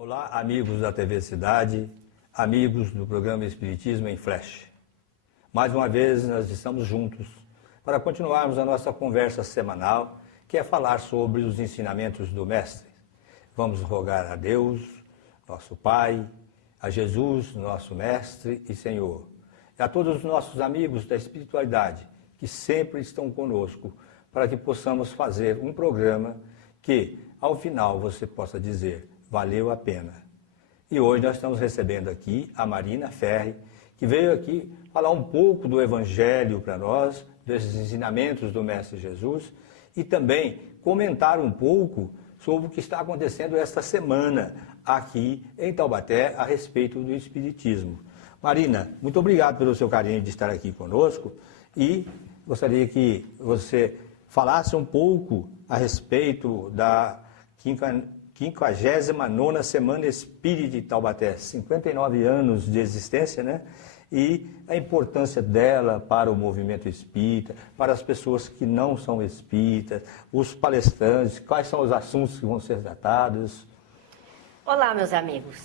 Olá, amigos da TV Cidade, amigos do programa Espiritismo em Flash. Mais uma vez nós estamos juntos para continuarmos a nossa conversa semanal, que é falar sobre os ensinamentos do Mestre. Vamos rogar a Deus, nosso Pai, a Jesus, nosso Mestre e Senhor, e a todos os nossos amigos da espiritualidade que sempre estão conosco, para que possamos fazer um programa que, ao final, você possa dizer: valeu a pena. E hoje nós estamos recebendo aqui a Marina Ferri, que veio aqui falar um pouco do Evangelho para nós, desses ensinamentos do Mestre Jesus, e também comentar um pouco sobre o que está acontecendo esta semana aqui em Taubaté a respeito do Espiritismo. Marina, muito obrigado pelo seu carinho de estar aqui conosco e gostaria que você falasse um pouco a respeito da 59ª Semana Espírita de Taubaté, 59 anos de existência, né? E a importância dela para o movimento espírita, para as pessoas que não são espíritas, os palestrantes, quais são os assuntos que vão ser tratados. Olá, meus amigos.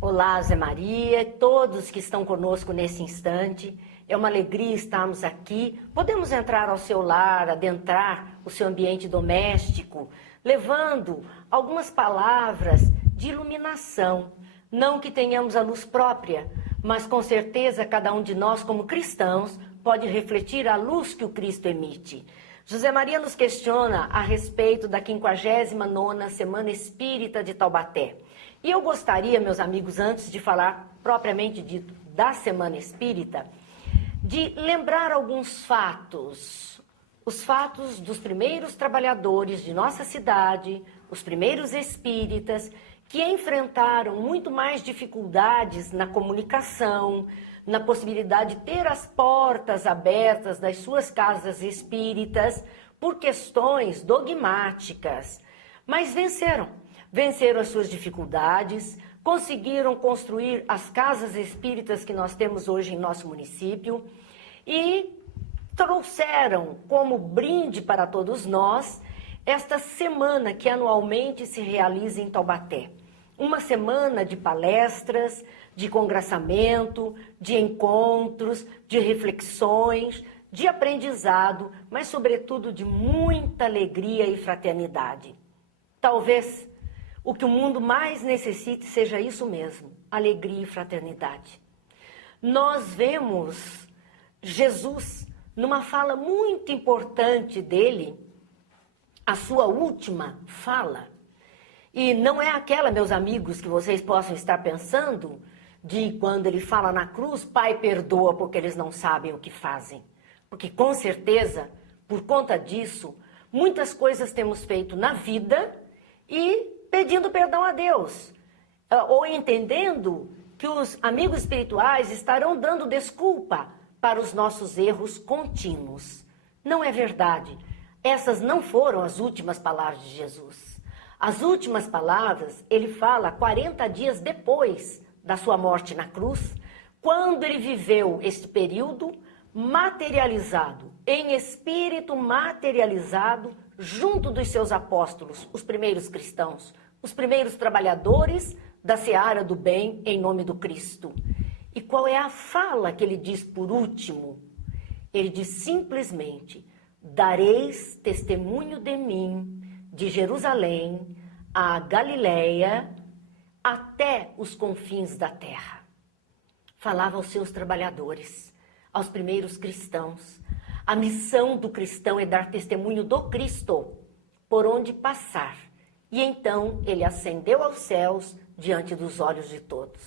Olá, Zé Maria, todos que estão conosco nesse instante. É uma alegria estarmos aqui. Podemos entrar ao seu lar, adentrar o seu ambiente doméstico, levando algumas palavras de iluminação. Não que tenhamos a luz própria, mas com certeza cada um de nós, como cristãos, pode refletir a luz que o Cristo emite. José Maria nos questiona a respeito da 59ª Semana Espírita de Taubaté. E eu gostaria, meus amigos, antes de falar propriamente dito da Semana Espírita, de lembrar alguns fatos. Os fatos dos primeiros trabalhadores de nossa cidade, os primeiros espíritas, que enfrentaram muito mais dificuldades na comunicação, na possibilidade de ter as portas abertas das suas casas espíritas por questões dogmáticas. Mas venceram as suas dificuldades, conseguiram construir as casas espíritas que nós temos hoje em nosso município e trouxeram como brinde para todos nós esta semana que anualmente se realiza em Taubaté. Uma semana de palestras, de congraçamento, de encontros, de reflexões, de aprendizado, mas sobretudo de muita alegria e fraternidade. Talvez o que o mundo mais necessite seja isso mesmo, alegria e fraternidade. Nós vemos Jesus, numa fala muito importante dele, a sua última fala, e não é aquela, meus amigos, que vocês possam estar pensando, de quando ele fala na cruz: Pai, perdoa porque eles não sabem o que fazem. Porque com certeza, por conta disso, muitas coisas temos feito na vida e pedindo perdão a Deus, ou entendendo que os amigos espirituais estarão dando desculpa para os nossos erros contínuos. Não é verdade. Essas não foram as últimas palavras de Jesus. As últimas palavras ele fala 40 dias depois da sua morte na cruz, quando ele viveu este período materializado, em espírito materializado, junto dos seus apóstolos, os primeiros cristãos, os primeiros trabalhadores da seara do bem em nome do Cristo. E qual é a fala que ele diz por último? Ele diz simplesmente: dareis testemunho de mim, de Jerusalém a Galileia, até os confins da terra. Falava aos seus trabalhadores, aos primeiros cristãos. A missão do cristão é dar testemunho do Cristo, por onde passar. E então ele ascendeu aos céus diante dos olhos de todos.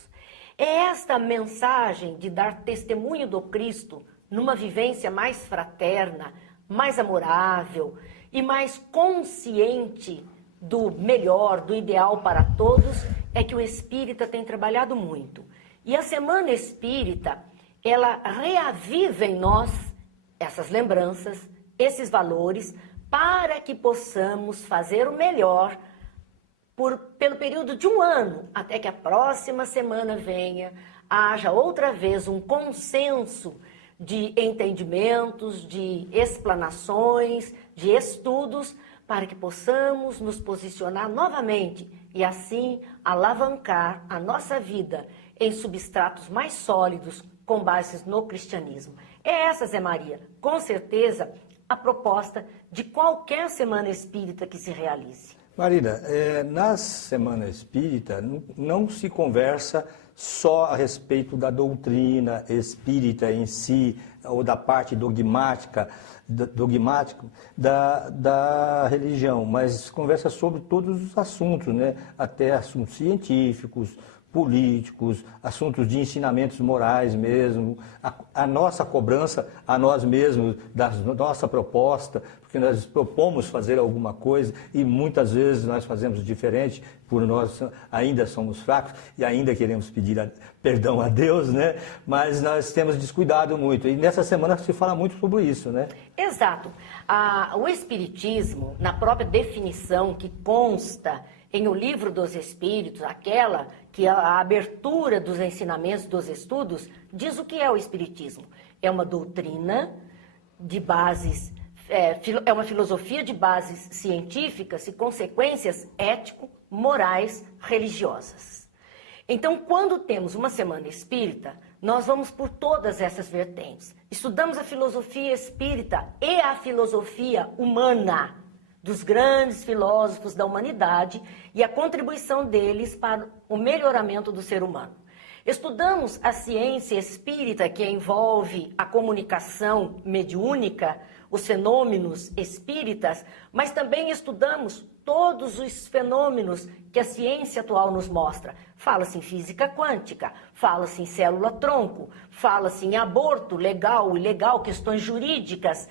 É esta mensagem de dar testemunho do Cristo numa vivência mais fraterna, mais amorável e mais consciente do melhor, do ideal para todos, é que o espírita tem trabalhado muito. E a Semana Espírita, ela reaviva em nós essas lembranças, esses valores, para que possamos fazer o melhor pelo período de um ano, até que a próxima semana venha, haja outra vez um consenso de entendimentos, de explanações, de estudos, para que possamos nos posicionar novamente e assim alavancar a nossa vida em substratos mais sólidos com bases no cristianismo. É essa, Zé Maria, com certeza, a proposta de qualquer semana espírita que se realize. Marina, na Semana Espírita não se conversa só a respeito da doutrina espírita em si, ou da parte dogmática da religião, mas conversa sobre todos os assuntos, né? Até assuntos científicos, políticos, assuntos de ensinamentos morais mesmo, a nossa cobrança a nós mesmos, da nossa proposta, porque nós propomos fazer alguma coisa e muitas vezes nós fazemos diferente, por nós ainda somos fracos e ainda queremos pedir perdão a Deus, né? Mas nós temos descuidado muito e nessa semana se fala muito sobre isso, né? Exato. O Espiritismo, na própria definição que consta em O Livro dos Espíritos, aquela que a abertura dos ensinamentos dos estudos, diz o que é o Espiritismo. É uma doutrina de bases, é uma filosofia de bases científicas e consequências ético-morais religiosas. Então, quando temos uma semana espírita, nós vamos por todas essas vertentes. Estudamos a filosofia espírita e a filosofia humana, dos grandes filósofos da humanidade e a contribuição deles para o melhoramento do ser humano. Estudamos a ciência espírita, que envolve a comunicação mediúnica, os fenômenos espíritas, mas também estudamos todos os fenômenos que a ciência atual nos mostra. Fala-se em física quântica, fala-se em célula-tronco, fala-se em aborto, legal e ilegal, questões jurídicas.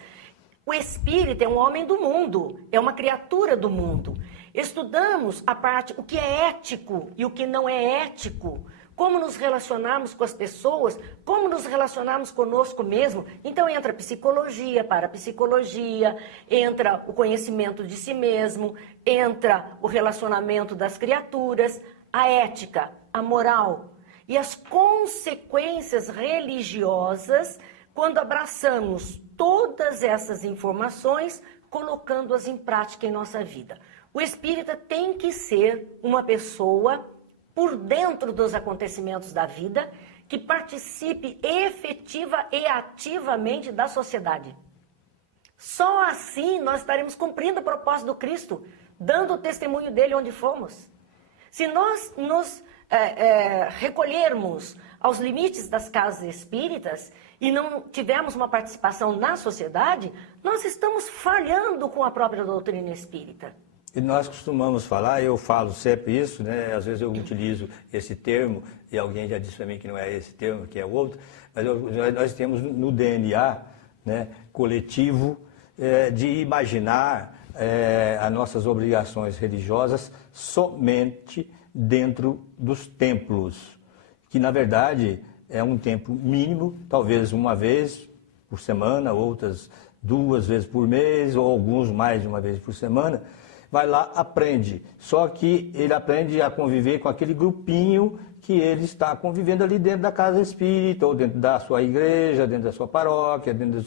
O espírito é um homem do mundo, é uma criatura do mundo. Estudamos a parte, o que é ético e o que não é ético, como nos relacionarmos com as pessoas, como nos relacionarmos conosco mesmo. Então entra a psicologia, parapsicologia, entra o conhecimento de si mesmo, entra o relacionamento das criaturas, a ética, a moral e as consequências religiosas quando abraçamos todas essas informações, colocando-as em prática em nossa vida. O espírita tem que ser uma pessoa por dentro dos acontecimentos da vida, que participe efetiva e ativamente da sociedade. Só assim nós estaremos cumprindo o propósito do Cristo, dando o testemunho dele onde fomos. Se nós nos recolhermos aos limites das casas espíritas e não tivermos uma participação na sociedade, nós estamos falhando com a própria doutrina espírita. E nós costumamos falar, eu falo sempre isso, né? Às vezes eu utilizo esse termo, e alguém já disse para mim que não é esse termo, que é outro, mas nós temos no DNA, né, coletivo de imaginar as nossas obrigações religiosas somente dentro dos templos, que na verdade é um tempo mínimo, talvez uma vez por semana, outras 2 vezes por mês, ou alguns mais de uma vez por semana. Vai lá, aprende. Só que ele aprende a conviver com aquele grupinho que ele está convivendo ali dentro da casa espírita, ou dentro da sua igreja, dentro da sua paróquia, dentro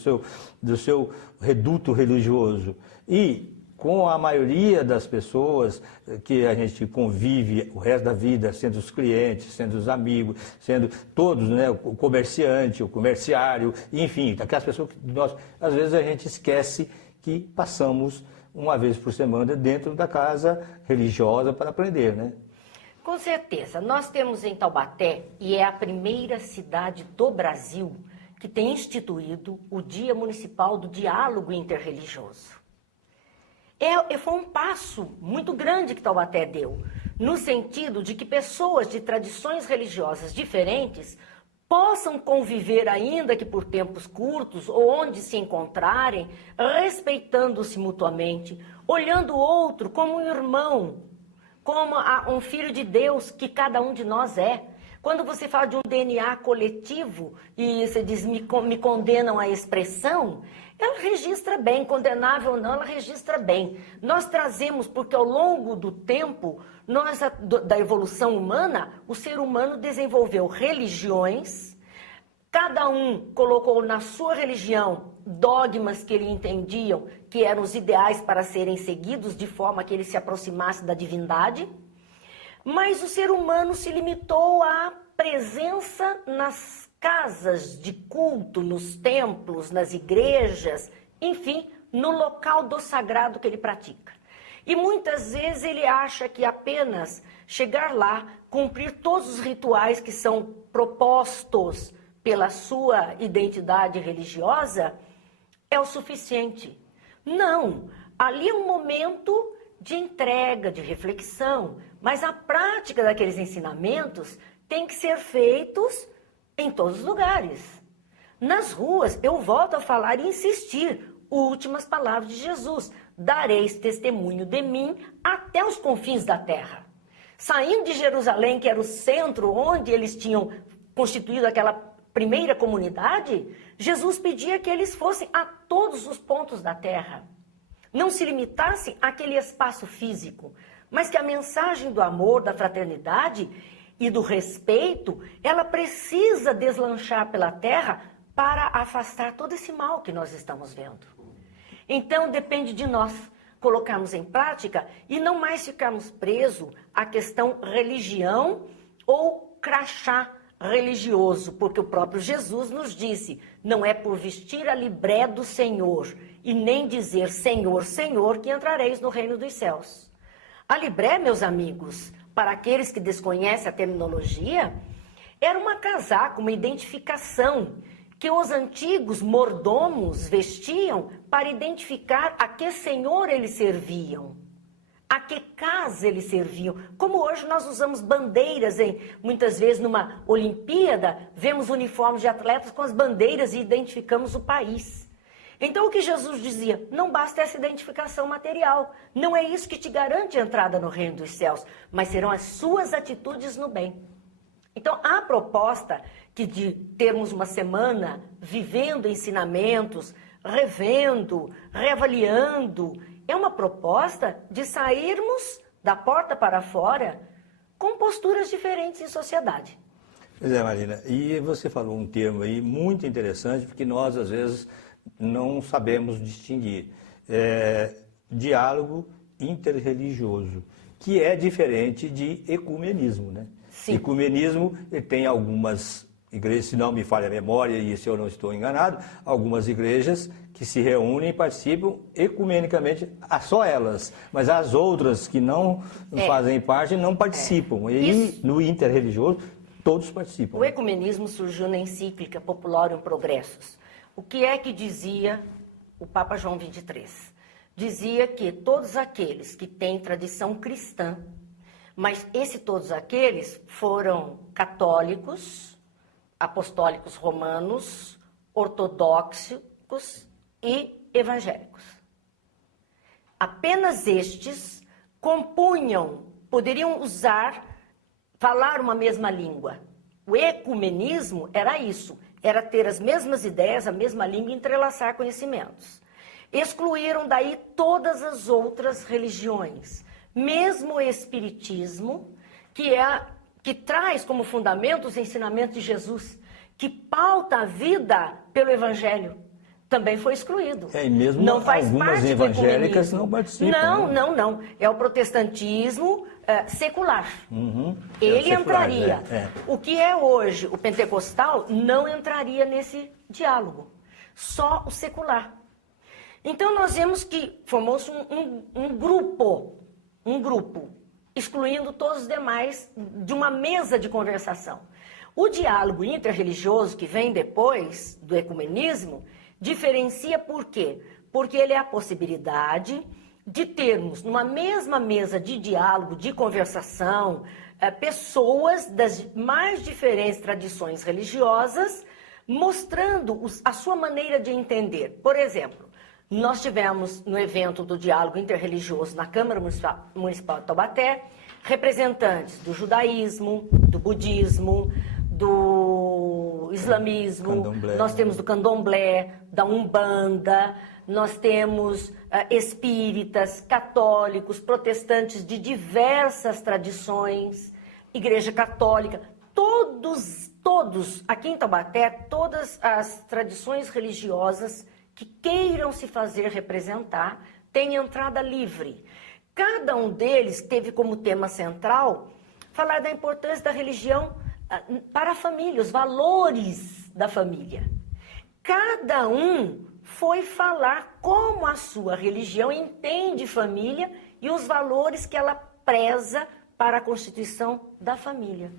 do seu reduto religioso. E com a maioria das pessoas que a gente convive o resto da vida, sendo os clientes, sendo os amigos, sendo todos, né, o comerciante, o comerciário, enfim, aquelas pessoas que nós, às vezes a gente esquece que passamos uma vez por semana dentro da casa religiosa para aprender, né? Com certeza. Nós temos em Taubaté, e é a primeira cidade do Brasil que tem instituído o Dia Municipal do Diálogo Interreligioso. Foi um passo muito grande que Taubaté deu, no sentido de que pessoas de tradições religiosas diferentes possam conviver, ainda que por tempos curtos, ou onde se encontrarem, respeitando-se mutuamente, olhando o outro como um irmão, como um filho de Deus que cada um de nós é. Quando você fala de um DNA coletivo e você diz me condenam a expressão, ela registra bem, condenável ou não, ela registra bem. Nós trazemos, porque ao longo do tempo, da evolução humana, o ser humano desenvolveu religiões, Cada um colocou na sua religião dogmas que ele entendiam que eram os ideais para serem seguidos de forma que ele se aproximasse da divindade. Mas o ser humano se limitou à presença nas casas de culto, nos templos, nas igrejas, enfim, no local do sagrado que ele pratica. E muitas vezes ele acha que apenas chegar lá, cumprir todos os rituais que são propostos pela sua identidade religiosa, é o suficiente. Não, ali é um momento de entrega, de reflexão, mas a prática daqueles ensinamentos tem que ser feitos em todos os lugares. Nas ruas, eu volto a falar e insistir, últimas palavras de Jesus: dareis testemunho de mim até os confins da terra. Saindo de Jerusalém, que era o centro onde eles tinham constituído aquela primeira comunidade, Jesus pedia que eles fossem a todos os pontos da terra. Não se limitassem àquele espaço físico, mas que a mensagem do amor, da fraternidade e do respeito, ela precisa deslanchar pela terra para afastar todo esse mal que nós estamos vendo. Então depende de nós colocarmos em prática e não mais ficarmos presos à questão religião ou crachá religioso, porque o próprio Jesus nos disse: não é por vestir a libré do Senhor e nem dizer Senhor, Senhor, que entrareis no reino dos céus. A libré, meus amigos, para aqueles que desconhecem a terminologia, era uma casaca, uma identificação que os antigos mordomos vestiam para identificar a que senhor eles serviam, a que casa eles serviam. Como hoje nós usamos bandeiras, muitas vezes numa Olimpíada, vemos uniformes de atletas com as bandeiras e identificamos o país. Então o que Jesus dizia: não basta essa identificação material, não é isso que te garante a entrada no reino dos céus, mas serão as suas atitudes no bem. Então a proposta de termos uma semana vivendo ensinamentos, revendo, reavaliando, é uma proposta de sairmos da porta para fora com posturas diferentes em sociedade. Pois é, Marina, e você falou um termo aí muito interessante, porque nós às vezes não sabemos distinguir. Diálogo interreligioso, que é diferente de ecumenismo, né? Sim. Ecumenismo tem algumas igrejas, se não me falha a memória, e se eu não estou enganado, algumas igrejas que se reúnem e participam ecumenicamente, só elas, mas as outras que não fazem parte não participam. E no interreligioso todos participam. O ecumenismo surgiu na encíclica Popularium Progressus. O que é que dizia o Papa João XXIII? Dizia que todos aqueles que têm tradição cristã, mas todos aqueles foram católicos, apostólicos romanos, ortodoxos e evangélicos. Apenas estes poderiam falar uma mesma língua. O ecumenismo era isso, era ter as mesmas ideias, a mesma língua e entrelaçar conhecimentos. Excluíram daí todas as outras religiões, mesmo o espiritismo, que traz como fundamento os ensinamentos de Jesus, que pauta a vida pelo evangelho, também foi excluído. E mesmo não faz algumas parte evangélicas não participam. Não. É o protestantismo secular. Ele secular, entraria. O que é hoje o pentecostal não entraria nesse diálogo. Só o secular. Então nós vemos que formou-se um grupo, excluindo todos os demais de uma mesa de conversação. O diálogo interreligioso que vem depois do ecumenismo diferencia por quê? Porque ele é a possibilidade de termos numa mesma mesa de diálogo, de conversação, pessoas das mais diferentes tradições religiosas, mostrando a sua maneira de entender. Por exemplo, nós tivemos no evento do diálogo interreligioso na Câmara Municipal de Taubaté, representantes do judaísmo, do budismo, do islamismo, Candomblé. Nós temos do candomblé, da umbanda, nós temos espíritas, católicos, protestantes de diversas tradições, igreja católica, todos, aqui em Taubaté, todas as tradições religiosas que queiram se fazer representar têm entrada livre. Cada um deles teve como tema central falar da importância da religião para a família, os valores da família. Cada um foi falar como a sua religião entende família e os valores que ela preza para a constituição da família.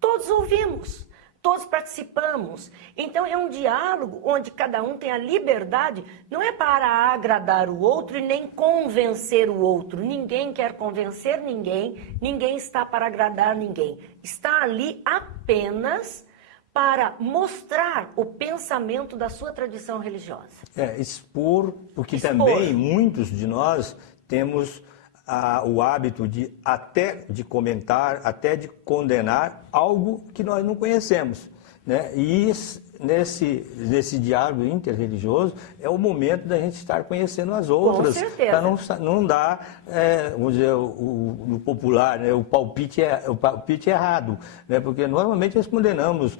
Todos ouvimos, todos participamos. Então é um diálogo onde cada um tem a liberdade, não é para agradar o outro e nem convencer o outro. Ninguém quer convencer ninguém, ninguém está para agradar ninguém. Está ali apenas para mostrar o pensamento da sua tradição religiosa. Expor, porque também muitos de nós temos o hábito de comentar, até de condenar algo que nós não conhecemos, né? E nesse diálogo interreligioso é o momento da gente estar conhecendo as outras, para não dar, vamos dizer, o popular, né? o palpite errado, né? Porque normalmente nós condenamos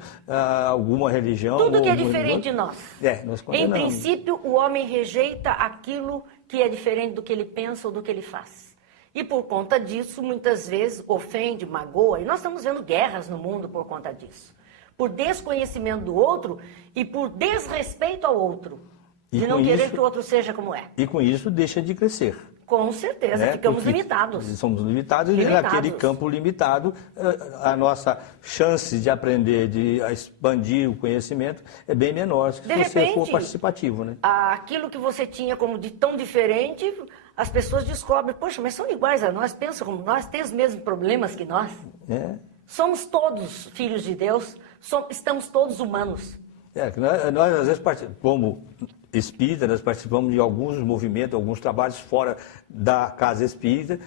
alguma religião. Tudo que é diferente de nós. Nós condenamos. Em princípio, o homem rejeita aquilo que é diferente do que ele pensa ou do que ele faz. E por conta disso, muitas vezes ofende, magoa. E nós estamos vendo guerras no mundo por conta disso. Por desconhecimento do outro e por desrespeito ao outro. De não querer que o outro seja como é. E com isso deixa de crescer. Com certeza, ficamos limitados. Somos limitados e naquele campo limitado, a nossa chance de aprender, de expandir o conhecimento é bem menor se você for participativo, né? Aquilo que você tinha como de tão diferente, as pessoas descobrem, poxa, mas são iguais a nós, pensam como nós, têm os mesmos problemas que nós. Somos todos filhos de Deus, estamos todos humanos. Nós às vezes, como espírita, nós participamos de alguns movimentos, alguns trabalhos fora da casa espírita.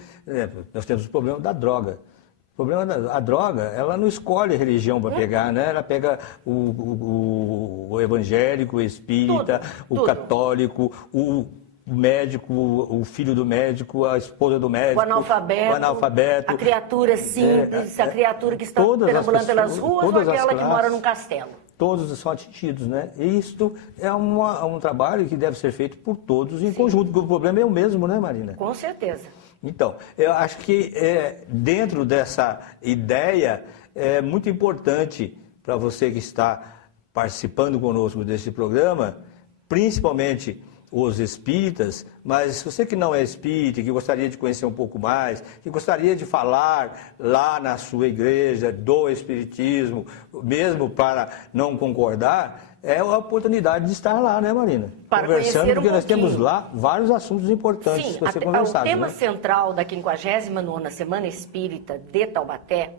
Nós temos o problema da droga. A droga, ela não escolhe a religião para pegar, né? Ela pega o evangélico, o espírita, o católico, o médico, o filho do médico, a esposa do médico, o analfabeto, a criatura simples, a criatura que está perambulando pelas ruas ou aquela que mora num castelo. Todos são atingidos, né? E isto é um trabalho que deve ser feito por todos em conjunto, porque o problema é o mesmo, né, Marina? Com certeza. Então, eu acho que dentro dessa ideia é muito importante para você que está participando conosco desse programa, principalmente os espíritas, mas se você que não é espírita, que gostaria de conhecer um pouco mais, que gostaria de falar lá na sua igreja do espiritismo, mesmo para não concordar, é a oportunidade de estar lá, né, Marina? Para conversando, porque nós temos lá vários assuntos importantes para ser conversados. O tema central da 59ª Semana Espírita de Taubaté,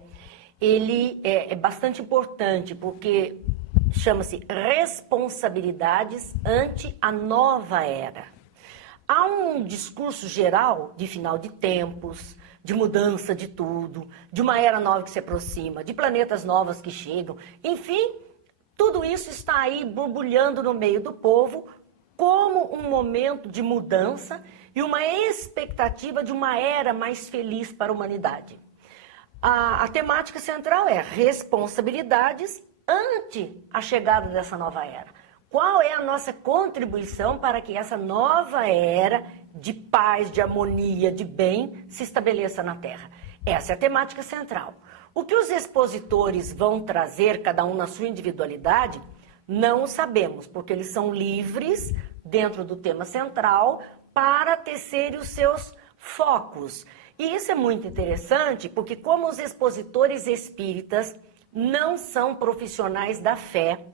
ele é bastante importante, porque chama-se Responsabilidades ante a Nova Era. Há um discurso geral de final de tempos, de mudança de tudo, de uma era nova que se aproxima, de planetas novos que chegam, enfim, tudo isso está aí borbulhando no meio do povo como um momento de mudança e uma expectativa de uma era mais feliz para a humanidade. A temática central é responsabilidades ante a chegada dessa nova era. Qual é a nossa contribuição para que essa nova era de paz, de harmonia, de bem se estabeleça na Terra? Essa é a temática central. O que os expositores vão trazer, cada um na sua individualidade, não sabemos, porque eles são livres, dentro do tema central, para tecerem os seus focos. E isso é muito interessante, porque como os expositores espíritas não são profissionais da fé,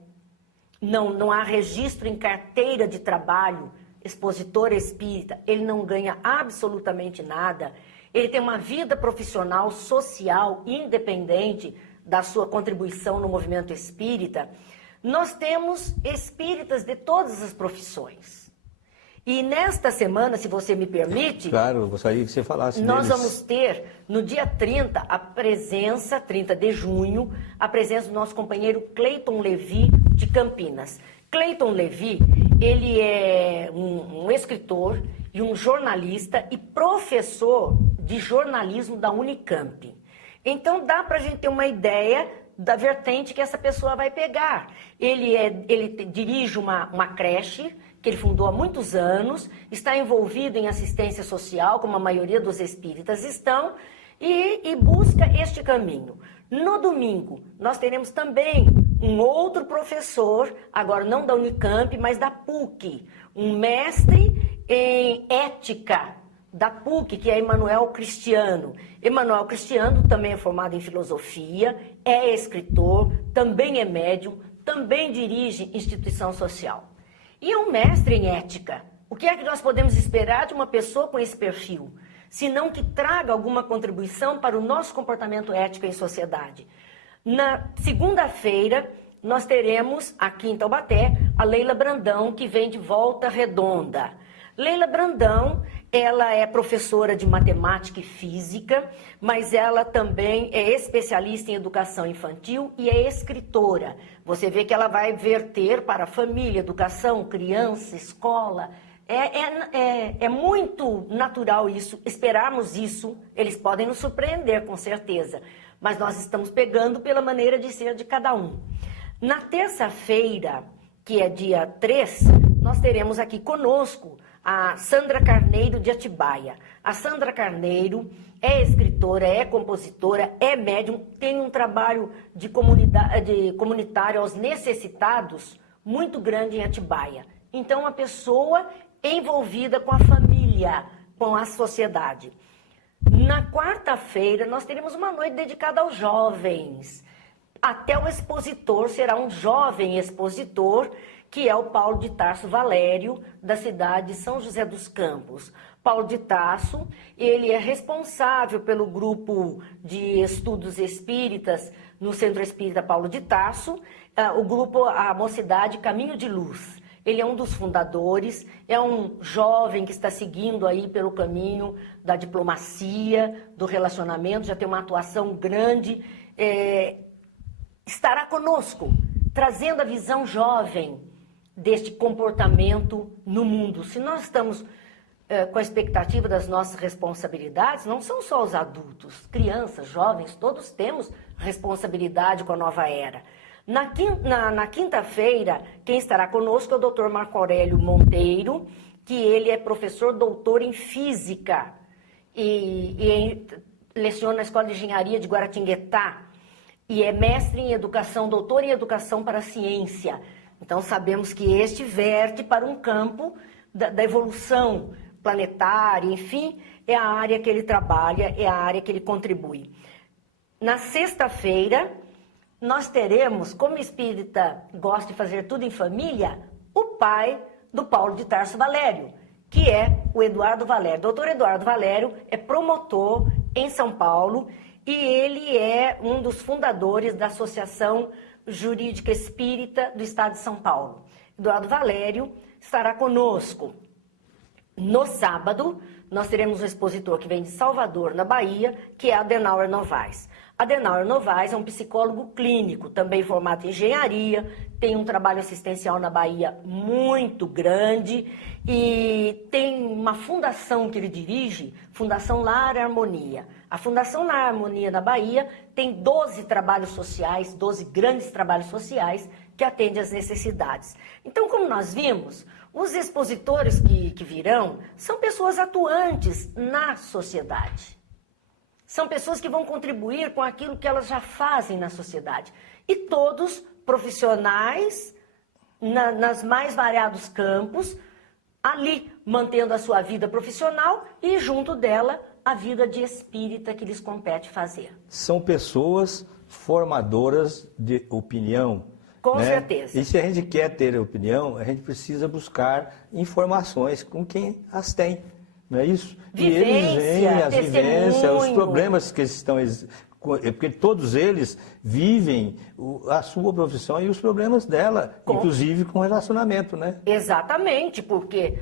não há registro em carteira de trabalho, expositor espírita, ele não ganha absolutamente nada, ele tem uma vida profissional, social, independente da sua contribuição no movimento espírita. Nós temos espíritas de todas as profissões. E nesta semana, se você me permite... Claro, eu gostaria que você falasse Nós vamos ter, no dia 30, 30 de junho, a presença do nosso companheiro Cleiton Levi, de Campinas. Cleiton Levi, ele é um escritor e um jornalista e professor de jornalismo da Unicamp. Então, dá para a gente ter uma ideia da vertente que essa pessoa vai pegar. Ele dirige uma creche que ele fundou há muitos anos, está envolvido em assistência social, como a maioria dos espíritas estão, e busca este caminho. No domingo, nós teremos também um outro professor, agora não da Unicamp, mas da PUC, um mestre em ética da PUC, que é Emanuel Cristiano. Emanuel Cristiano também é formado em filosofia, é escritor, também é médium, também dirige instituição social. E é um mestre em ética. O que é que nós podemos esperar de uma pessoa com esse perfil? Senão que traga alguma contribuição para o nosso comportamento ético em sociedade. Na segunda-feira, nós teremos aqui em Taubaté a Leila Brandão, que vem de Volta Redonda. Leila Brandão, ela é professora de matemática e física, mas ela também é especialista em educação infantil e é escritora. Você vê que ela vai verter para a família, educação, criança, escola. É muito natural isso, esperarmos isso. Eles podem nos surpreender, com certeza, mas nós estamos pegando pela maneira de ser de cada um. Na terça-feira, que é dia 3, nós teremos aqui conosco a Sandra Carneiro de Atibaia. A Sandra Carneiro é escritora, é compositora, é médium, tem um trabalho de comunitário aos necessitados muito grande em Atibaia. Então, uma pessoa envolvida com a família, com a sociedade. Na quarta-feira, nós teremos uma noite dedicada aos jovens. Até o expositor será um jovem expositor, que é o Paulo de Tarso Valério, da cidade de São José dos Campos. Paulo de Tarso, ele é responsável pelo grupo de estudos espíritas no Centro Espírita Paulo de Tarso, o grupo A Mocidade Caminho de Luz. Ele é um dos fundadores, é um jovem que está seguindo aí pelo caminho da diplomacia, do relacionamento, já tem uma atuação grande, estará conosco, trazendo a visão jovem deste comportamento no mundo. Se nós estamos com a expectativa das nossas responsabilidades, não são só os adultos, crianças, jovens, todos temos responsabilidade com a nova era. Na quinta-feira, quem estará conosco é o Dr. Marco Aurélio Monteiro, que ele é professor doutor em física e leciona na Escola de Engenharia de Guaratinguetá e é mestre em educação, doutor em educação para a ciência. Então, sabemos que este verte para um campo da evolução planetária, enfim, é a área que ele trabalha, é a área que ele contribui. Na sexta-feira, nós teremos, como espírita gosta de fazer tudo em família, o pai do Paulo de Tarso Valério, que é o Eduardo Valério. Doutor Eduardo Valério é promotor em São Paulo e ele é um dos fundadores da Associação Jurídica Espírita do Estado de São Paulo. Eduardo Valério estará conosco. No sábado, nós teremos um expositor que vem de Salvador, na Bahia, que é Adenauer Novaes. Adenauer Novaes é um psicólogo clínico, também formado em engenharia, tem um trabalho assistencial na Bahia muito grande e tem uma fundação que ele dirige, Fundação Lar Harmonia. A Fundação Lar Harmonia na Bahia tem 12 trabalhos sociais, 12 grandes trabalhos sociais que atendem às necessidades. Então, como nós vimos, os expositores que virão são pessoas atuantes na sociedade. São pessoas que vão contribuir com aquilo que elas já fazem na sociedade. E todos profissionais, nas mais variados campos, ali mantendo a sua vida profissional e junto dela a vida de espírita que lhes compete fazer. São pessoas formadoras de opinião. Com né? certeza. E se a gente quer ter opinião, a gente precisa buscar informações com quem as tem. Não é isso? Vivência, e eles veem as vivências, os testemunho. problemas que estão... Porque todos eles vivem a sua profissão e os problemas dela, inclusive com relacionamento, né? Exatamente, porque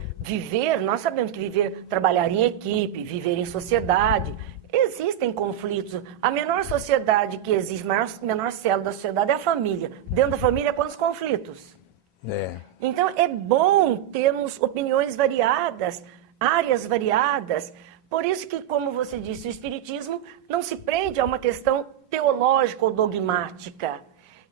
nós sabemos que viver, trabalhar em equipe, viver em sociedade, existem conflitos. A menor sociedade que existe, menor célula da sociedade é a família. Dentro da família, quantos conflitos? Então, é bom termos opiniões variadas, áreas variadas, Por isso que, como você disse, o Espiritismo não se prende a uma questão teológica ou dogmática.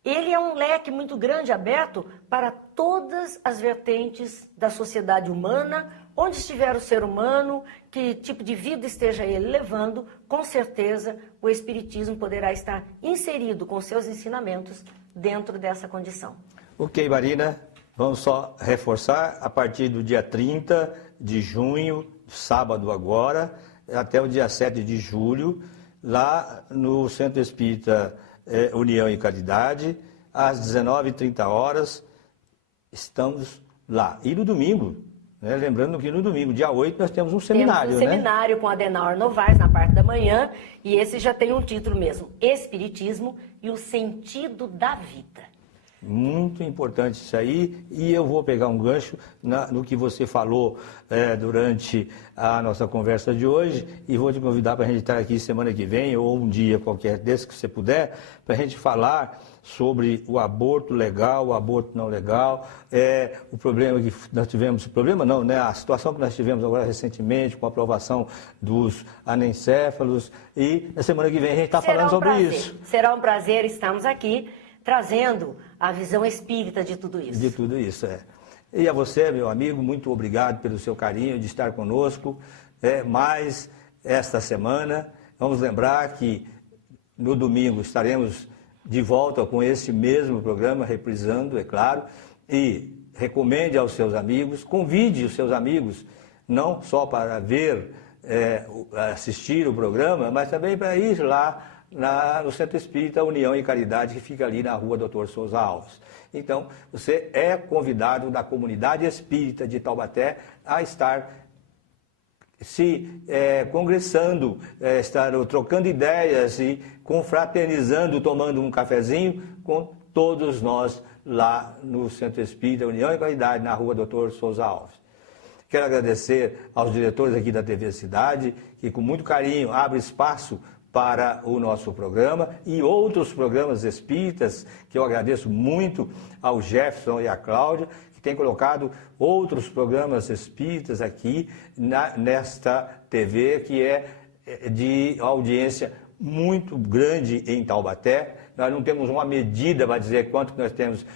Ele é um leque muito grande, aberto para todas as vertentes da sociedade humana, onde estiver o ser humano, que tipo de vida esteja ele levando, com certeza o Espiritismo poderá estar inserido com seus ensinamentos dentro dessa condição. Ok, Marina, vamos só reforçar, a partir do dia 30 de junho, sábado agora, até o dia 7 de julho, lá no Centro Espírita União e Caridade, às 19h30, estamos lá. E no domingo, né, lembrando que no domingo, dia 8, nós temos um seminário, Temos um seminário com Adenauer Novaes na parte da manhã, e esse já tem um título mesmo, Espiritismo e o Sentido da Vida. Muito importante isso aí, e eu vou pegar um gancho no que você falou durante a nossa conversa de hoje, e vou te convidar para a gente estar aqui semana que vem, ou um dia qualquer desse que você puder, para a gente falar sobre o aborto legal, o aborto não legal, o problema que nós tivemos, a situação que nós tivemos agora recentemente com a aprovação dos anencéfalos, e na semana que vem a gente está falando sobre isso. Será um prazer estarmos aqui, trazendo a visão espírita de tudo isso. De tudo isso, E a você, meu amigo, muito obrigado pelo seu carinho de estar conosco mais esta semana. Vamos lembrar que no domingo estaremos de volta com esse mesmo programa, reprisando, é claro, e recomende aos seus amigos, convide os seus amigos, não só para ver, assistir o programa, mas também para ir lá no Centro Espírita União e Caridade, que fica ali na rua Dr. Souza Alves. Então, você é convidado da comunidade espírita de Taubaté a estar se congressando, estar trocando ideias e confraternizando, tomando um cafezinho com todos nós lá no Centro Espírita União e Caridade, na rua Dr. Souza Alves. Quero agradecer aos diretores aqui da TV Cidade, que com muito carinho abrem espaço para o nosso programa e outros programas espíritas, que eu agradeço muito ao Jefferson e à Cláudia, que têm colocado outros programas espíritas aqui nesta TV, que é de audiência muito grande em Taubaté. Nós não temos uma medida para dizer quanto nós temos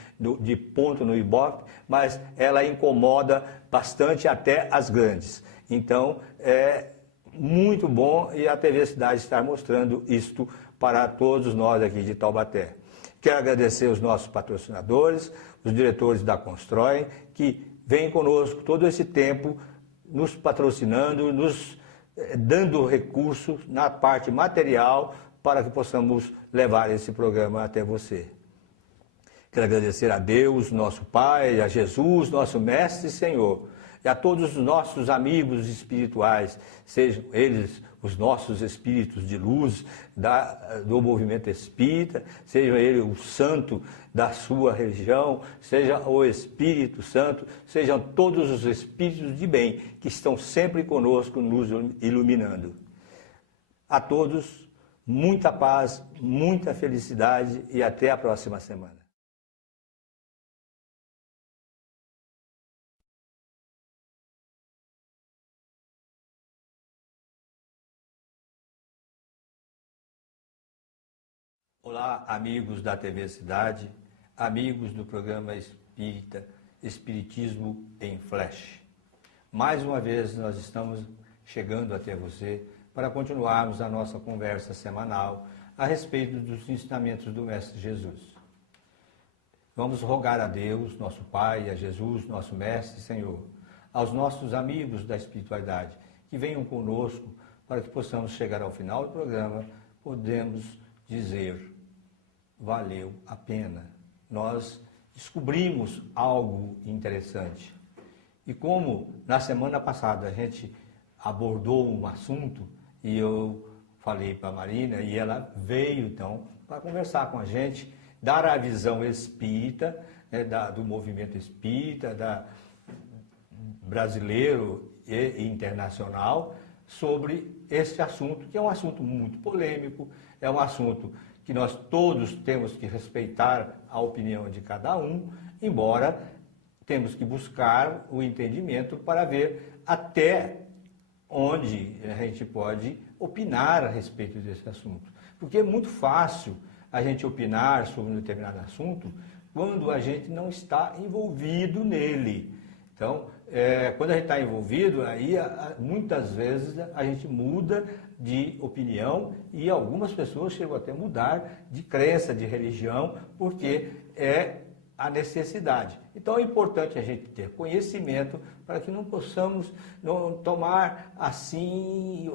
de ponto no Ibope, mas ela incomoda bastante até as grandes. Então, muito bom, e a TV Cidade está mostrando isto para todos nós aqui de Taubaté. Quero agradecer os nossos patrocinadores, os diretores da Constroem, que vêm conosco todo esse tempo, nos patrocinando, nos dando recursos na parte material para que possamos levar esse programa até você. Quero agradecer a Deus, nosso Pai, a Jesus, nosso Mestre e Senhor, e a todos os nossos amigos espirituais, sejam eles os nossos espíritos de luz do movimento espírita, seja ele o santo da sua religião, seja o Espírito Santo, sejam todos os espíritos de bem que estão sempre conosco, nos iluminando. A todos, muita paz, muita felicidade e até a próxima semana. Olá, amigos da TV Cidade, amigos do programa Espírita, Espiritismo em Flash. Mais uma vez nós estamos chegando até você para continuarmos a nossa conversa semanal a respeito dos ensinamentos do Mestre Jesus. Vamos rogar a Deus, nosso Pai, a Jesus, nosso Mestre e Senhor, aos nossos amigos da espiritualidade, que venham conosco para que possamos chegar ao final do programa, podemos dizer: valeu a pena. Nós descobrimos algo interessante. E como na semana passada a gente abordou um assunto e eu falei para a Marina e ela veio então para conversar com a gente, dar a visão espírita, do movimento espírita, brasileiro e internacional, sobre esse assunto, que é um assunto muito polêmico, é um assunto que nós todos temos que respeitar a opinião de cada um, embora temos que buscar o entendimento para ver até onde a gente pode opinar a respeito desse assunto. Porque é muito fácil a gente opinar sobre um determinado assunto quando a gente não está envolvido nele. Então, quando a gente está envolvido, aí muitas vezes a gente muda de opinião e algumas pessoas chegam até a mudar de crença, de religião, porque é a necessidade. Então é importante a gente ter conhecimento para que não possamos não tomar assim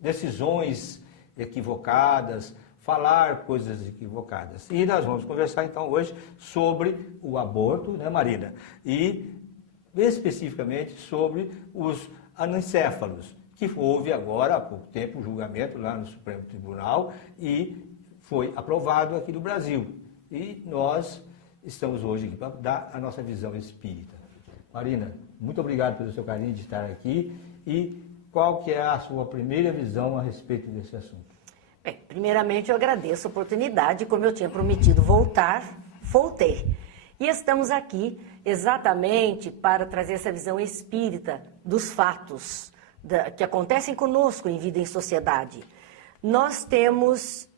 decisões equivocadas, falar coisas equivocadas. E nós vamos conversar então hoje sobre o aborto, né, Marina? E especificamente sobre os anencéfalos, que houve agora há pouco tempo um julgamento lá no Supremo Tribunal e foi aprovado aqui no Brasil. E nós estamos hoje aqui para dar a nossa visão espírita. Marina, muito obrigado pelo seu carinho de estar aqui. E qual que é a sua primeira visão a respeito desse assunto? Bem, primeiramente eu agradeço a oportunidade, como eu tinha prometido voltar, voltei. E estamos aqui exatamente para trazer essa visão espírita dos fatos que acontecem conosco em vida em sociedade. Nós temos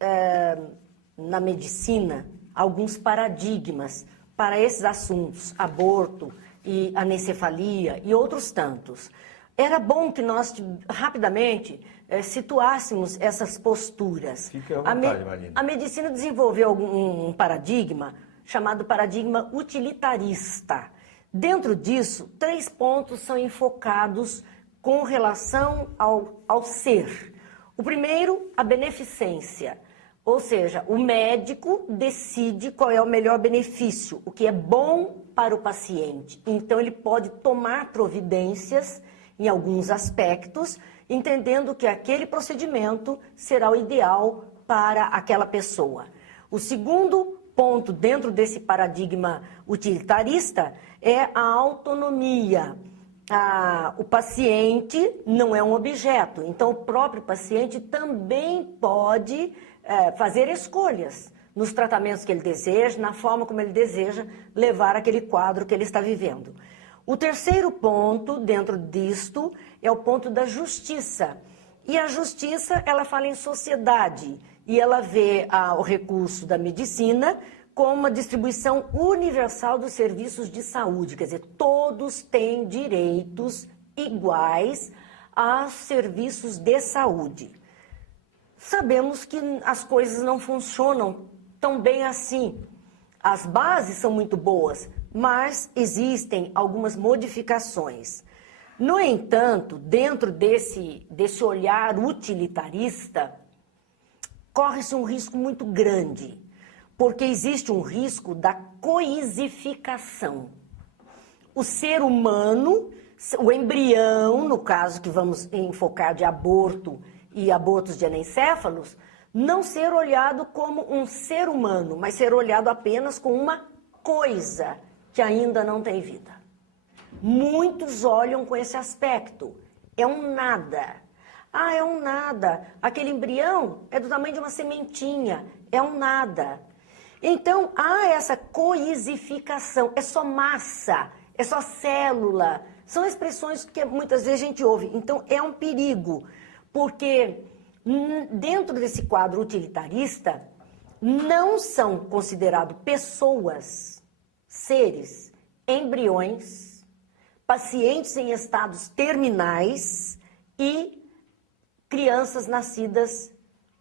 na medicina alguns paradigmas para esses assuntos, aborto e anencefalia e outros tantos. Era bom que nós rapidamente situássemos essas posturas. Fique à vontade, Marina. A medicina desenvolveu um paradigma chamado paradigma utilitarista. Dentro disso, 3 pontos são enfocados com relação ao ser. O primeiro, a beneficência. Ou seja, o médico decide qual é o melhor benefício, o que é bom para o paciente. Então, ele pode tomar providências em alguns aspectos, entendendo que aquele procedimento será o ideal para aquela pessoa. O segundo ponto dentro desse paradigma utilitarista é a autonomia. O paciente não é um objeto, então o próprio paciente também pode fazer escolhas nos tratamentos que ele deseja, na forma como ele deseja levar aquele quadro que ele está vivendo. O terceiro ponto dentro disto é o ponto da justiça. E a justiça, ela fala em sociedade e ela vê o recurso da medicina como uma distribuição universal dos serviços de saúde. Quer dizer, todos têm direitos iguais aos serviços de saúde. Sabemos que as coisas não funcionam tão bem assim. As bases são muito boas, mas existem algumas modificações. No entanto, dentro desse olhar utilitarista, corre-se um risco muito grande, porque existe um risco da coisificação. O ser humano, o embrião, no caso que vamos enfocar de aborto e abortos de anencéfalos, não ser olhado como um ser humano, mas ser olhado apenas como uma coisa que ainda não tem vida. Muitos olham com esse aspecto. É um nada. É um nada. Aquele embrião é do tamanho de uma sementinha. É um nada. Então, há essa coisificação. É só massa, é só célula. São expressões que muitas vezes a gente ouve. Então, é um perigo, porque dentro desse quadro utilitarista, não são considerados pessoas, seres, embriões, pacientes em estados terminais e crianças nascidas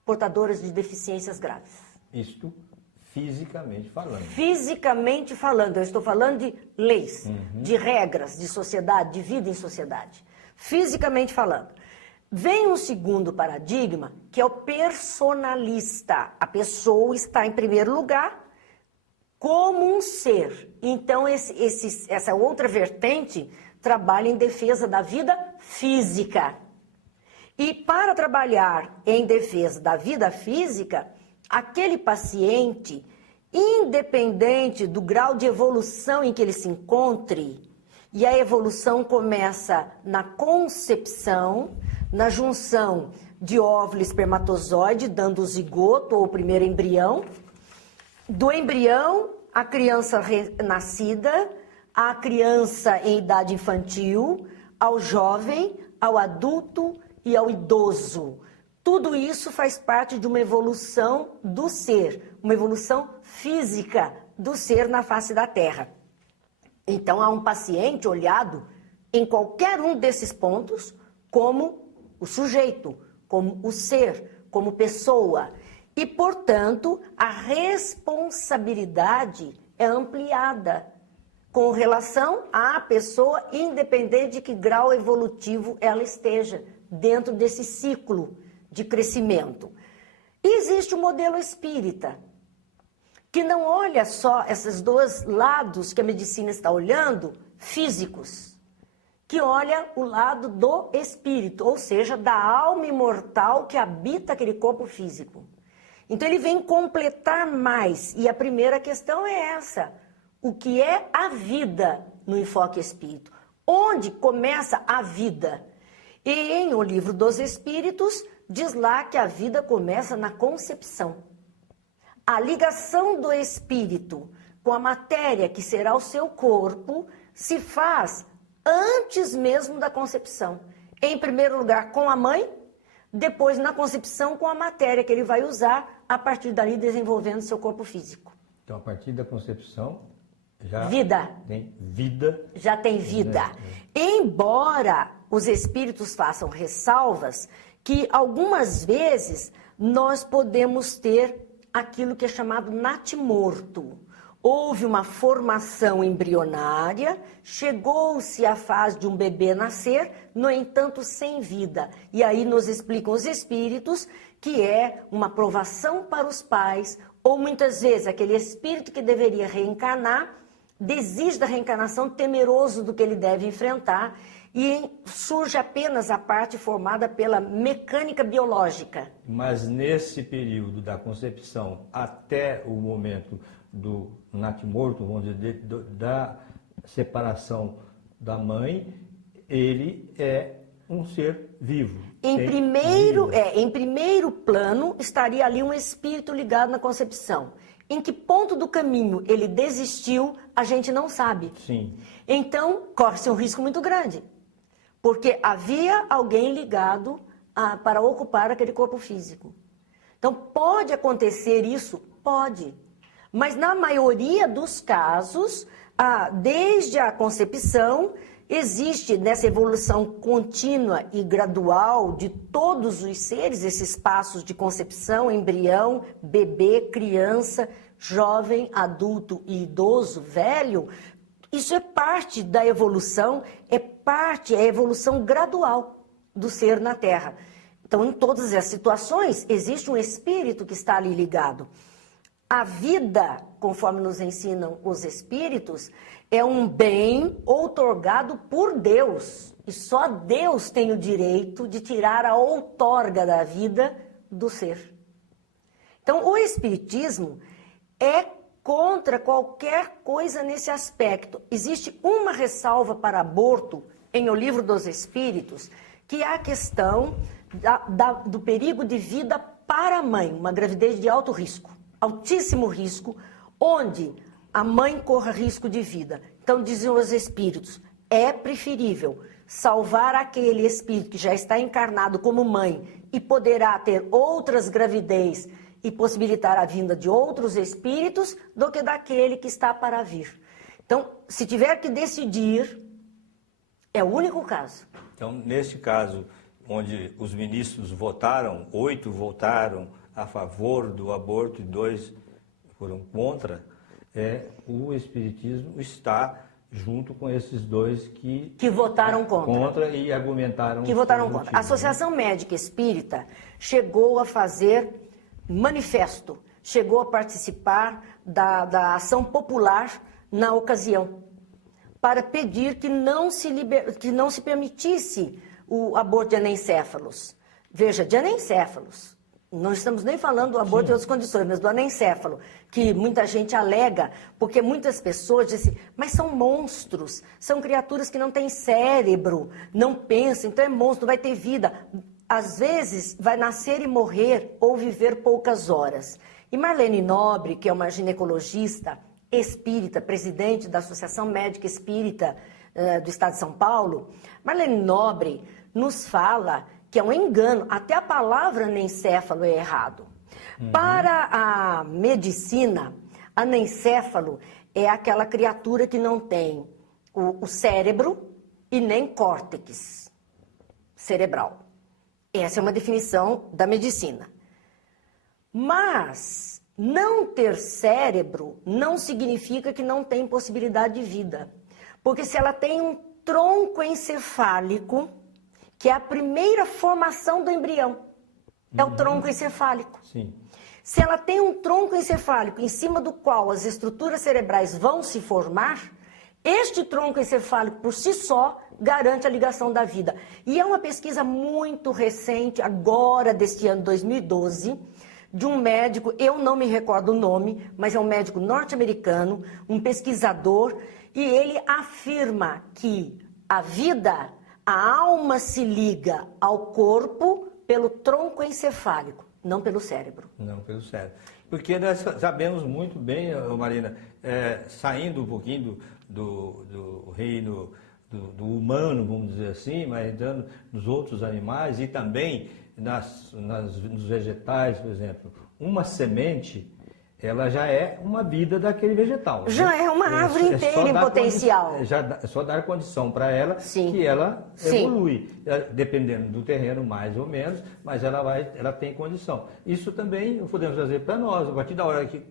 portadoras de deficiências graves. Isto fisicamente falando. Fisicamente falando, eu estou falando de leis, de regras de sociedade, de vida em sociedade. Fisicamente falando. Vem um segundo paradigma, que é o personalista. A pessoa está em primeiro lugar como um ser. Então, essa outra vertente trabalha em defesa da vida física. E para trabalhar em defesa da vida física, aquele paciente, independente do grau de evolução em que ele se encontre, e a evolução começa na concepção, na junção de óvulo e espermatozoide, dando o zigoto ou o primeiro embrião, do embrião, a criança nascida, a criança em idade infantil, ao jovem, ao adulto e ao idoso. Tudo isso faz parte de uma evolução do ser, uma evolução física do ser na face da Terra. Então, há um paciente olhado em qualquer um desses pontos como o sujeito, como o ser, como pessoa. E, portanto, a responsabilidade é ampliada com relação à pessoa, independente de que grau evolutivo ela esteja dentro desse ciclo de crescimento. E existe o modelo espírita, que não olha só esses dois lados que a medicina está olhando, físicos, que olha o lado do espírito, ou seja, da alma imortal que habita aquele corpo físico. Então ele vem completar mais, e a primeira questão é essa: o que é a vida no enfoque espírito? Onde começa a vida? E em O Livro dos Espíritos, diz lá que a vida começa na concepção. A ligação do espírito com a matéria que será o seu corpo se faz antes mesmo da concepção. Em primeiro lugar com a mãe, depois na concepção com a matéria que ele vai usar, a partir dali desenvolvendo seu corpo físico. Então, a partir da concepção, já tem vida. Já tem vida. Embora os espíritos façam ressalvas, que algumas vezes nós podemos ter aquilo que é chamado natimorto. Houve uma formação embrionária, chegou-se à fase de um bebê nascer, no entanto sem vida. E aí nos explicam os espíritos que é uma provação para os pais, ou muitas vezes aquele espírito que deveria reencarnar, desiste da reencarnação temeroso do que ele deve enfrentar, e surge apenas a parte formada pela mecânica biológica. Mas nesse período da concepção até o momento do natimorto, vamos dizer, da separação da mãe, ele é um ser vivo. Em primeiro plano, estaria ali um espírito ligado na concepção. Em que ponto do caminho ele desistiu, a gente não sabe. Sim. Então, corre-se um risco muito grande. Porque havia alguém ligado para ocupar aquele corpo físico. Então, pode acontecer isso? Pode. Mas na maioria dos casos, desde a concepção, existe nessa evolução contínua e gradual de todos os seres, esses passos de concepção, embrião, bebê, criança, jovem, adulto e idoso, velho. Isso é parte da evolução, é a evolução gradual do ser na Terra. Então, em todas as situações, existe um espírito que está ali ligado. A vida, conforme nos ensinam os espíritos, é um bem outorgado por Deus. E só Deus tem o direito de tirar a outorga da vida do ser. Então, o espiritismo é contra qualquer coisa nesse aspecto. Existe uma ressalva para aborto em O Livro dos Espíritos, que é a questão do perigo de vida para a mãe, uma gravidez de alto risco, altíssimo risco, onde a mãe corra risco de vida. Então, diziam os espíritos, é preferível salvar aquele espírito que já está encarnado como mãe e poderá ter outras gravidez e possibilitar a vinda de outros espíritos do que daquele que está para vir. Então, se tiver que decidir, é o único caso. Então, neste caso, onde os ministros votaram, 8 votaram a favor do aborto e 2 foram contra, o espiritismo está junto com esses 2 que votaram contra e argumentaram. Que votaram contra. A Associação Médica Espírita chegou a fazer manifesto, chegou a participar da ação popular na ocasião, para pedir que não se permitisse o aborto de anencéfalos. Veja, de anencéfalos. Não estamos nem falando do aborto em outras condições, mas do anencéfalo, que muita gente alega, porque muitas pessoas dizem, mas são monstros, são criaturas que não têm cérebro, não pensam, então é monstro, vai ter vida. Às vezes vai nascer e morrer ou viver poucas horas. E Marlene Nobre, que é uma ginecologista espírita, presidente da Associação Médica Espírita do estado de São Paulo, Marlene Nobre nos fala que é um engano, até a palavra anencéfalo é errado. Para a medicina, anencéfalo é aquela criatura que não tem o cérebro e nem córtex cerebral. Essa é uma definição da medicina. Mas não ter cérebro não significa que não tem possibilidade de vida. Porque se ela tem um tronco encefálico, que é a primeira formação do embrião, é o tronco encefálico. Sim. Se ela tem um tronco encefálico em cima do qual as estruturas cerebrais vão se formar, este tronco encefálico por si só garante a ligação da vida. E é uma pesquisa muito recente, agora deste ano 2012, de um médico, eu não me recordo o nome, mas é um médico norte-americano, um pesquisador, e ele afirma que a vida, a alma se liga ao corpo pelo tronco encefálico, não pelo cérebro. Não, pelo cérebro. Porque nós sabemos muito bem, Marina, saindo um pouquinho do reino do humano, vamos dizer assim, mas entrando nos outros animais e também nos vegetais, por exemplo. Uma semente, ela já é uma vida daquele vegetal. Já, né? É uma árvore inteira em potencial. É só dar condição para ela, sim, que ela sim, evolui, dependendo do terreno mais ou menos, mas ela tem condição. Isso também podemos fazer para nós, a partir da hora que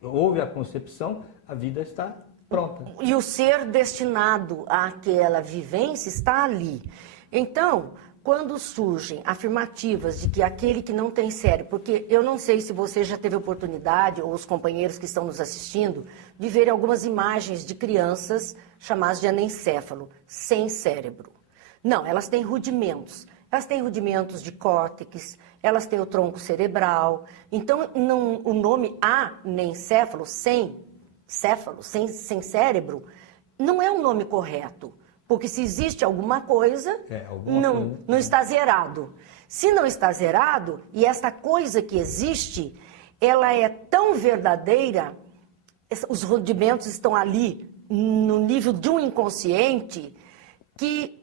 houve a concepção, a vida está pronta. E o ser destinado àquela vivência está ali. Então, quando surgem afirmativas de que aquele que não tem cérebro, porque eu não sei se você já teve oportunidade, ou os companheiros que estão nos assistindo, de ver algumas imagens de crianças chamadas de anencéfalo, sem cérebro. Não, elas têm rudimentos. Elas têm rudimentos de córtex, elas têm o tronco cerebral. Então, o nome anencéfalo, sem cérebro, não é um nome correto. Porque se existe alguma coisa, não está zerado. Se não está zerado, e esta coisa que existe, ela é tão verdadeira, os rudimentos estão ali, no nível de um inconsciente,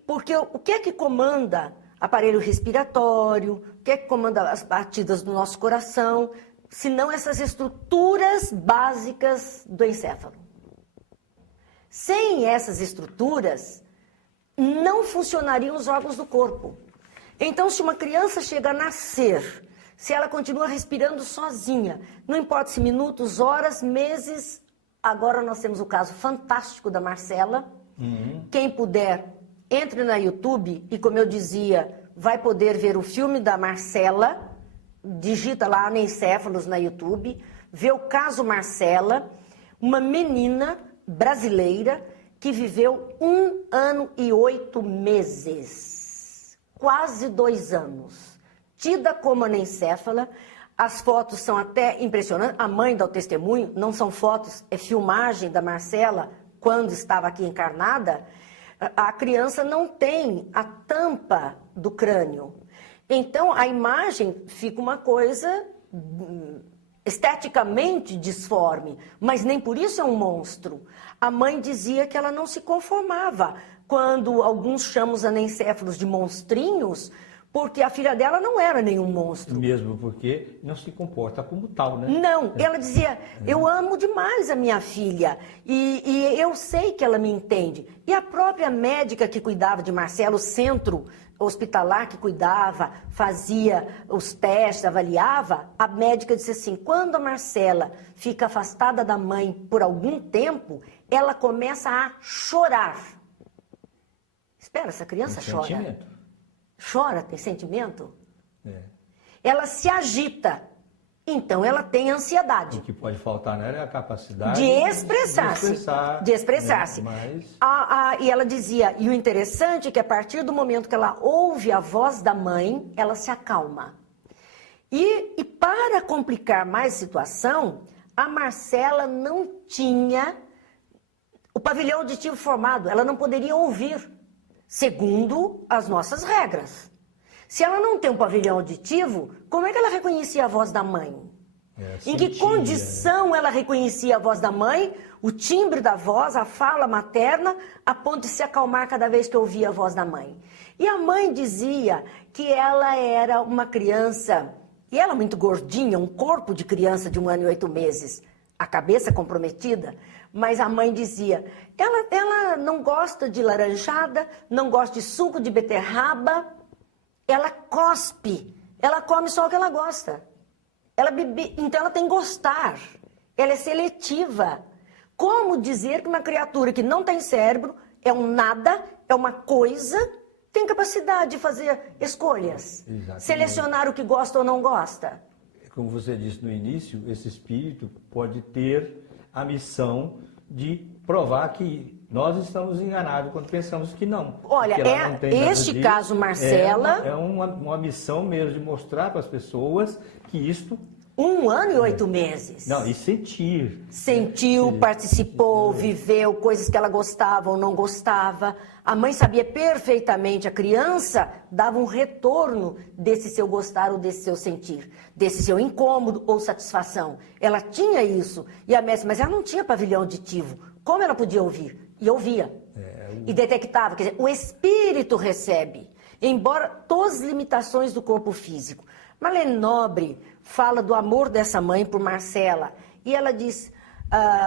porque o que é que comanda aparelho respiratório, o que é que comanda as batidas do nosso coração, se não essas estruturas básicas do encéfalo. Sem essas estruturas, não funcionariam os órgãos do corpo. Então, se uma criança chega a nascer, se ela continua respirando sozinha, não importa se minutos, horas, meses, agora nós temos o caso fantástico da Marcela. Quem puder, entre na YouTube e, como eu dizia, vai poder ver o filme da Marcela, digita lá anencéfalos na YouTube, vê o caso Marcela, uma menina brasileira que viveu 1 ano e 8 meses, quase 2 anos, tida como anencéfala. As fotos são até impressionantes, a mãe dá o testemunho, não são fotos, é filmagem da Marcela, quando estava aqui encarnada. A criança não tem a tampa do crânio, então a imagem fica uma coisa esteticamente disforme, mas nem por isso é um monstro. A mãe dizia que ela não se conformava quando alguns chamam os anencéfalos de monstrinhos, porque a filha dela não era nenhum monstro. Mesmo porque não se comporta como tal, né? Não, ela dizia, eu amo demais a minha filha e eu sei que ela me entende. E a própria médica que cuidava de Marcelo, o centro hospitalar que cuidava, fazia os testes, avaliava, a médica disse assim, quando a Marcela fica afastada da mãe por algum tempo, ela começa a chorar. Espera, essa criança chora? Sentimento. Chora, tem sentimento? É. Ela se agita, então ela tem ansiedade. O que pode faltar nela é a capacidade de expressar-se. De expressar-se. Né? Mas... E ela dizia, e o interessante é que a partir do momento que ela ouve a voz da mãe, ela se acalma. E para complicar mais a situação, a Marcela não tinha o pavilhão auditivo formado, ela não poderia ouvir, segundo as nossas regras. Se ela não tem um pavilhão auditivo, como é que ela reconhecia a voz da mãe? Em que condição ela reconhecia a voz da mãe, o timbre da voz, a fala materna, a ponto de se acalmar cada vez que ouvia a voz da mãe. E a mãe dizia que ela era uma criança, e ela muito gordinha, um corpo de criança de 1 ano e 8 meses, a cabeça comprometida, mas a mãe dizia, ela não gosta de laranjada, não gosta de suco de beterraba, ela cospe, ela come só o que ela gosta. Ela bebe, então ela tem gostar, ela é seletiva. Como dizer que uma criatura que não tem cérebro é um nada, é uma coisa, tem capacidade de fazer escolhas, Exatamente. Selecionar o que gosta ou não gosta? Como você disse no início, esse espírito pode ter a missão de provar que nós estamos enganados quando pensamos que não. Olha, este caso, Marcela... É uma missão mesmo de mostrar para as pessoas que isto... 1 ano e 8 meses. Não, e sentir. Sentiu, participou, viveu coisas que ela gostava ou não gostava. A mãe sabia perfeitamente, a criança dava um retorno desse seu gostar ou desse seu sentir, desse seu incômodo ou satisfação. Ela tinha isso. E a mestra, mas ela não tinha pavilhão auditivo. Como ela podia ouvir? E ouvia. E detectava. Quer dizer, o espírito recebe, embora todas as limitações do corpo físico. Marlene Nobre fala do amor dessa mãe por Marcela. E ela diz,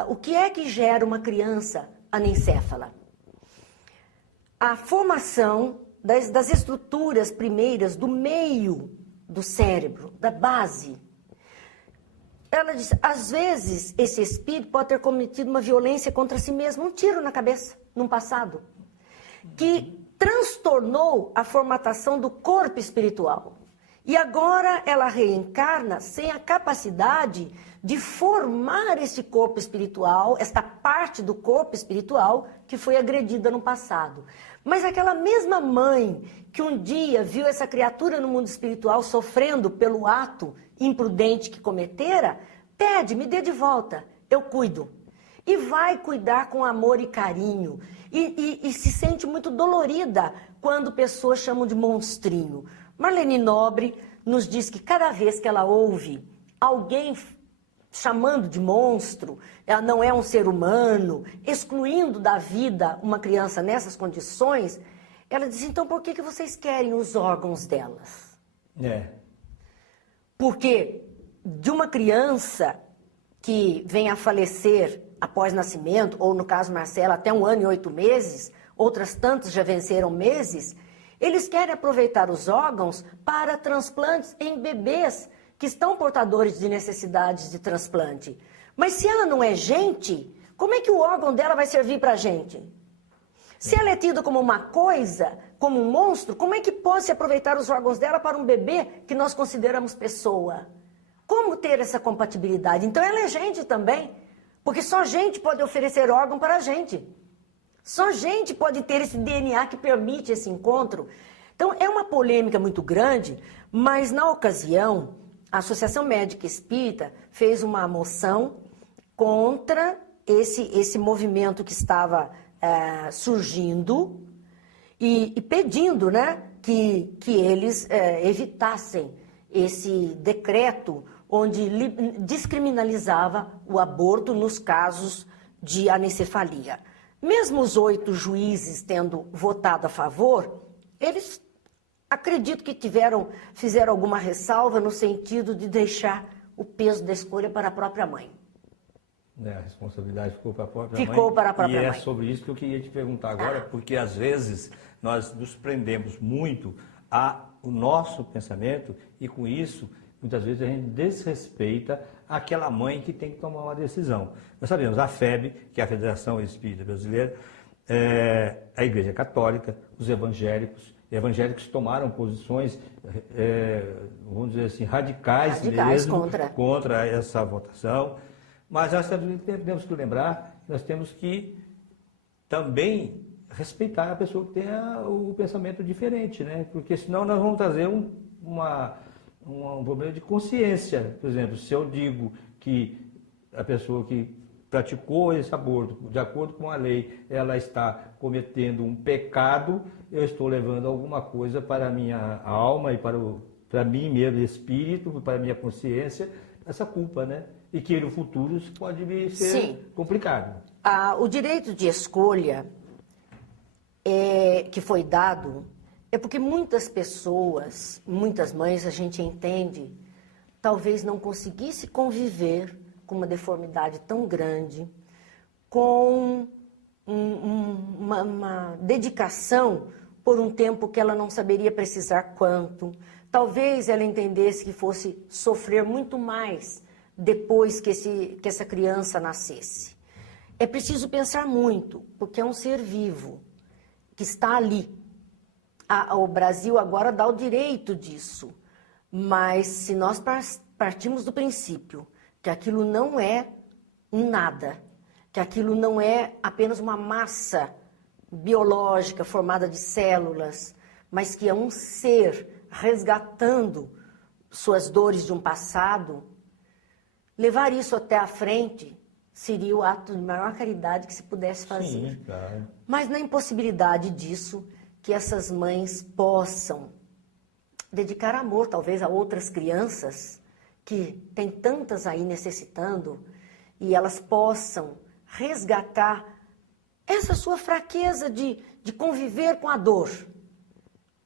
o que é que gera uma criança anencéfala? A formação das estruturas primeiras do meio do cérebro, da base. Ela diz, às vezes, esse espírito pode ter cometido uma violência contra si mesmo, um tiro na cabeça, num passado, que transtornou a formatação do corpo espiritual. E agora ela reencarna sem a capacidade de formar esse corpo espiritual, esta parte do corpo espiritual que foi agredida no passado. Mas aquela mesma mãe que um dia viu essa criatura no mundo espiritual sofrendo pelo ato imprudente que cometera, pede, me dê de volta, eu cuido. E vai cuidar com amor e carinho. E se sente muito dolorida quando pessoas chamam de monstrinho. Marlene Nobre nos diz que cada vez que ela ouve alguém chamando de monstro, ela não é um ser humano, excluindo da vida uma criança nessas condições, ela diz, então por que vocês querem os órgãos delas? Porque de uma criança que vem a falecer após nascimento, ou no caso Marcela, até 1 ano e 8 meses, outras tantas já venceram meses, eles querem aproveitar os órgãos para transplantes em bebês que estão portadores de necessidades de transplante. Mas se ela não é gente, como é que o órgão dela vai servir para a gente? Se ela é tida como uma coisa, como um monstro, como é que pode se aproveitar os órgãos dela para um bebê que nós consideramos pessoa? Como ter essa compatibilidade? Então ela é gente também, porque só gente pode oferecer órgão para a gente. Só gente pode ter esse DNA que permite esse encontro. Então é uma polêmica muito grande, mas na ocasião a Associação Médica Espírita fez uma moção contra esse movimento que estava surgindo e pedindo, né, que eles evitassem esse decreto onde descriminalizava o aborto nos casos de anencefalia. Mesmo os 8 juízes tendo votado a favor, eles acredito que fizeram alguma ressalva no sentido de deixar o peso da escolha para a própria mãe. A responsabilidade ficou para a própria mãe. Ficou para a própria mãe. E é sobre isso que eu queria te perguntar agora, porque às vezes nós nos prendemos muito ao nosso pensamento e com isso, muitas vezes a gente desrespeita aquela mãe que tem que tomar uma decisão. Nós sabemos, a FEB, que é a Federação Espírita Brasileira, a Igreja Católica, os evangélicos tomaram posições, vamos dizer assim, radicais mesmo contra essa votação. Mas nós temos que lembrar, nós temos que também respeitar a pessoa que tem o pensamento diferente, né? Porque senão nós vamos trazer um problema de consciência. Por exemplo, se eu digo que a pessoa que praticou esse aborto, de acordo com a lei, ela está cometendo um pecado, eu estou levando alguma coisa para a minha alma e para mim mesmo, espírito, para a minha consciência, essa culpa, né? E que no futuro isso pode vir ser Sim. complicado. O direito de escolha que foi dado é porque muitas pessoas, muitas mães, a gente entende, talvez não conseguisse conviver com uma deformidade tão grande, com uma dedicação por um tempo que ela não saberia precisar quanto. Talvez ela entendesse que fosse sofrer muito mais depois que essa criança nascesse. É preciso pensar muito, porque é um ser vivo que está ali. O Brasil agora dá o direito disso, mas se nós partimos do princípio que aquilo não é um nada, que aquilo não é apenas uma massa biológica formada de células, mas que é um ser resgatando suas dores de um passado, levar isso até a frente seria o ato de maior caridade que se pudesse fazer. Sim, claro. Mas na impossibilidade disso, que essas mães possam dedicar amor, talvez, a outras crianças, que tem tantas aí necessitando, e elas possam resgatar essa sua fraqueza de conviver com a dor.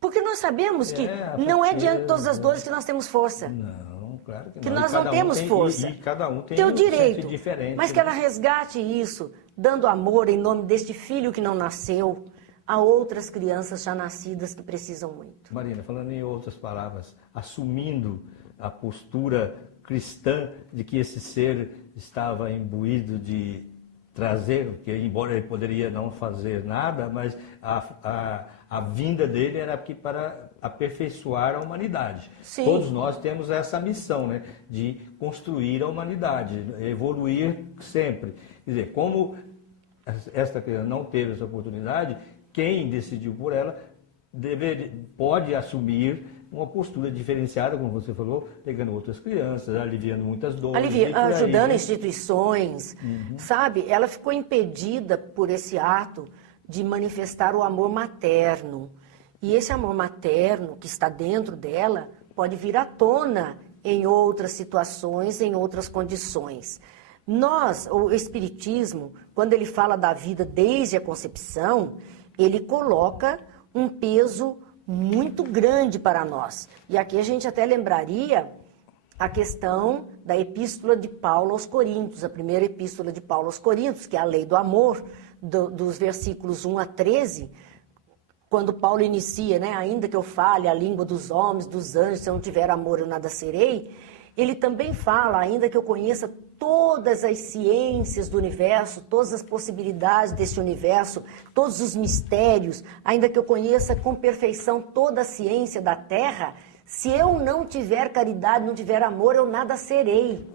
Porque nós sabemos que não é diante de todas as dores que nós temos força. Não, claro que não. Que nós não temos força. E cada um tem o direito, diferente. mas que ela resgate isso, dando amor em nome deste filho que não nasceu, a outras crianças já nascidas que precisam muito. Marina, falando em outras palavras, assumindo a postura cristã de que esse ser estava imbuído de trazer, que embora ele poderia não fazer nada, mas a vinda dele era aqui para aperfeiçoar a humanidade. Sim. Todos nós temos essa missão, né, de construir a humanidade, evoluir sempre. Quer dizer, como esta criança não teve essa oportunidade, quem decidiu por ela pode assumir uma postura diferenciada, como você falou, pegando outras crianças, aliviando muitas dores. Ajudando instituições, sabe? Ela ficou impedida por esse ato de manifestar o amor materno. E esse amor materno que está dentro dela pode vir à tona em outras situações, em outras condições. O Espiritismo, quando ele fala da vida desde a concepção, ele coloca um peso muito grande para nós. E aqui a gente até lembraria a questão da Epístola de Paulo aos Coríntios, a primeira Epístola de Paulo aos Coríntios, que é a lei do amor, dos versículos 1 a 13, quando Paulo inicia, né, ainda que eu fale a língua dos homens, dos anjos, se eu não tiver amor eu nada serei, ele também fala, ainda que eu conheça todas as ciências do universo, todas as possibilidades desse universo, todos os mistérios, ainda que eu conheça com perfeição toda a ciência da Terra, se eu não tiver caridade, não tiver amor, eu nada serei.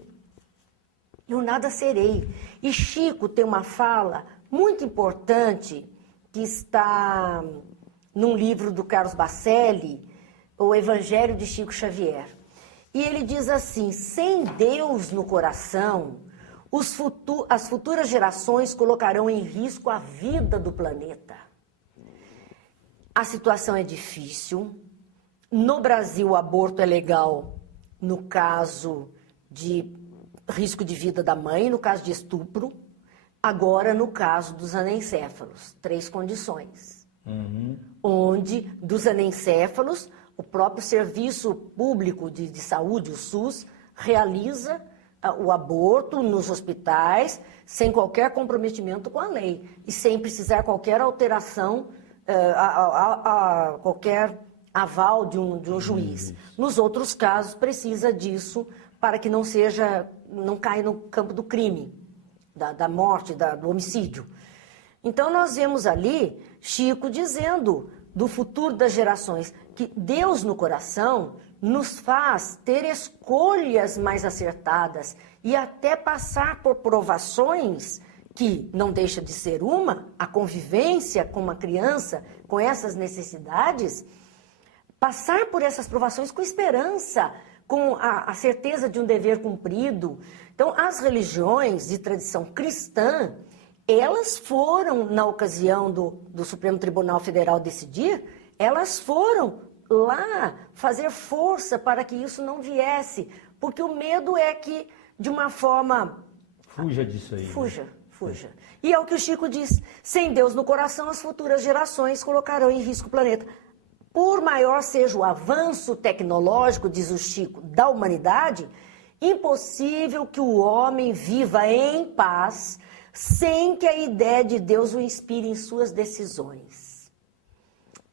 Eu nada serei. E Chico tem uma fala muito importante que está num livro do Carlos Bacelli, O Evangelho de Chico Xavier. E ele diz assim: sem Deus no coração, as futuras gerações colocarão em risco a vida do planeta. A situação é difícil. No Brasil, o aborto é legal no caso de risco de vida da mãe, no caso de estupro. Agora, no caso dos anencéfalos, 3 condições. Onde, dos anencéfalos, o próprio Serviço Público de Saúde, o SUS, realiza o aborto nos hospitais sem qualquer comprometimento com a lei e sem precisar qualquer alteração, qualquer aval de um juiz. Nos outros casos, precisa disso para que não caia no campo do crime, da morte, do homicídio. Então, nós vemos ali Chico dizendo do futuro das gerações, que Deus no coração nos faz ter escolhas mais acertadas e até passar por provações que não deixa de ser a convivência com uma criança com essas necessidades, passar por essas provações com esperança, com a certeza de um dever cumprido. Então, as religiões de tradição cristã, elas foram, na ocasião do Supremo Tribunal Federal decidir, elas foram lá fazer força para que isso não viesse, porque o medo é que, de uma forma... Fuja disso aí. Fuja. E é o que o Chico diz, sem Deus no coração, as futuras gerações colocarão em risco o planeta. Por maior seja o avanço tecnológico, diz o Chico, da humanidade, impossível que o homem viva em paz sem que a ideia de Deus o inspire em suas decisões.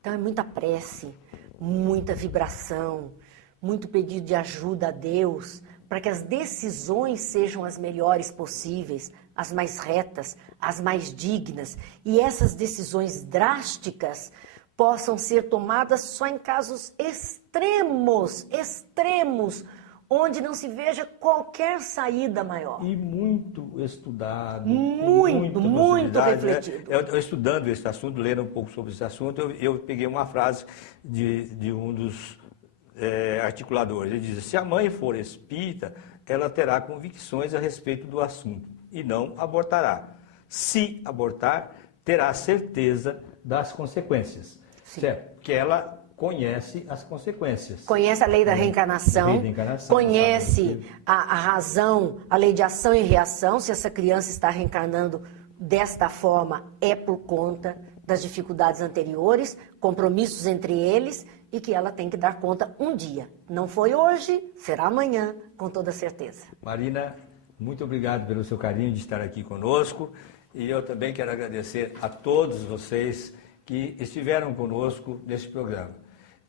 Então é muita prece, muita vibração, muito pedido de ajuda a Deus, para que as decisões sejam as melhores possíveis, as mais retas, as mais dignas, e essas decisões drásticas possam ser tomadas só em casos extremos, onde não se veja qualquer saída maior. E muito estudado. Muito refletido. Né? Eu estudando esse assunto, lendo um pouco sobre esse assunto, eu peguei uma frase de um dos articuladores. Ele diz: se a mãe for espírita, ela terá convicções a respeito do assunto e não abortará. Se abortar, terá certeza das consequências. Certo? Porque ela conhece as consequências. Conhece a lei da reencarnação, conhece a razão, a lei de ação e reação. Se essa criança está reencarnando desta forma, é por conta das dificuldades anteriores, compromissos entre eles, e que ela tem que dar conta um dia. Não foi hoje, será amanhã, com toda certeza. Marina, muito obrigado pelo seu carinho de estar aqui conosco, e eu também quero agradecer a todos vocês que estiveram conosco nesse programa.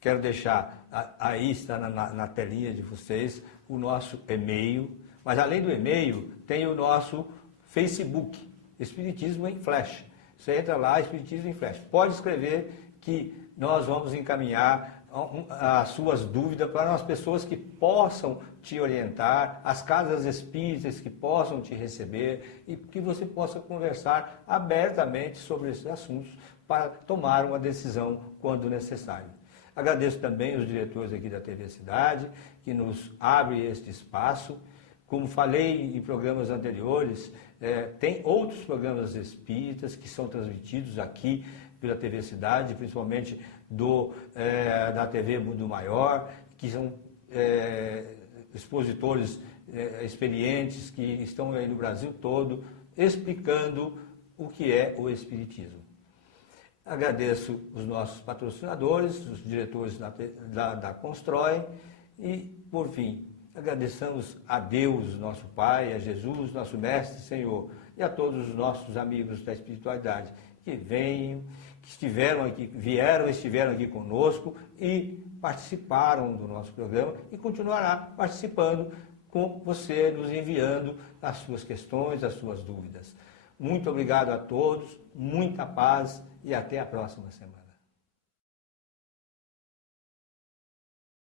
Quero deixar, aí está na telinha de vocês, o nosso e-mail, mas além do e-mail, tem o nosso Facebook, Espiritismo em Flash. Você entra lá, Espiritismo em Flash. Pode escrever que nós vamos encaminhar as suas dúvidas para as pessoas que possam te orientar, as casas espíritas que possam te receber e que você possa conversar abertamente sobre esses assuntos para tomar uma decisão quando necessário. Agradeço também os diretores aqui da TV Cidade, que nos abrem este espaço. Como falei em programas anteriores, tem outros programas espíritas que são transmitidos aqui pela TV Cidade, principalmente da TV Mundo Maior, que são expositores experientes que estão aí no Brasil todo, explicando o que é o Espiritismo. Agradeço os nossos patrocinadores, os diretores da Constrói e, por fim, agradeçamos a Deus, nosso Pai, a Jesus, nosso Mestre Senhor, e a todos os nossos amigos da espiritualidade que estiveram aqui conosco e participaram do nosso programa e continuará participando com você, nos enviando as suas questões, as suas dúvidas. Muito obrigado a todos, muita paz e até a próxima semana.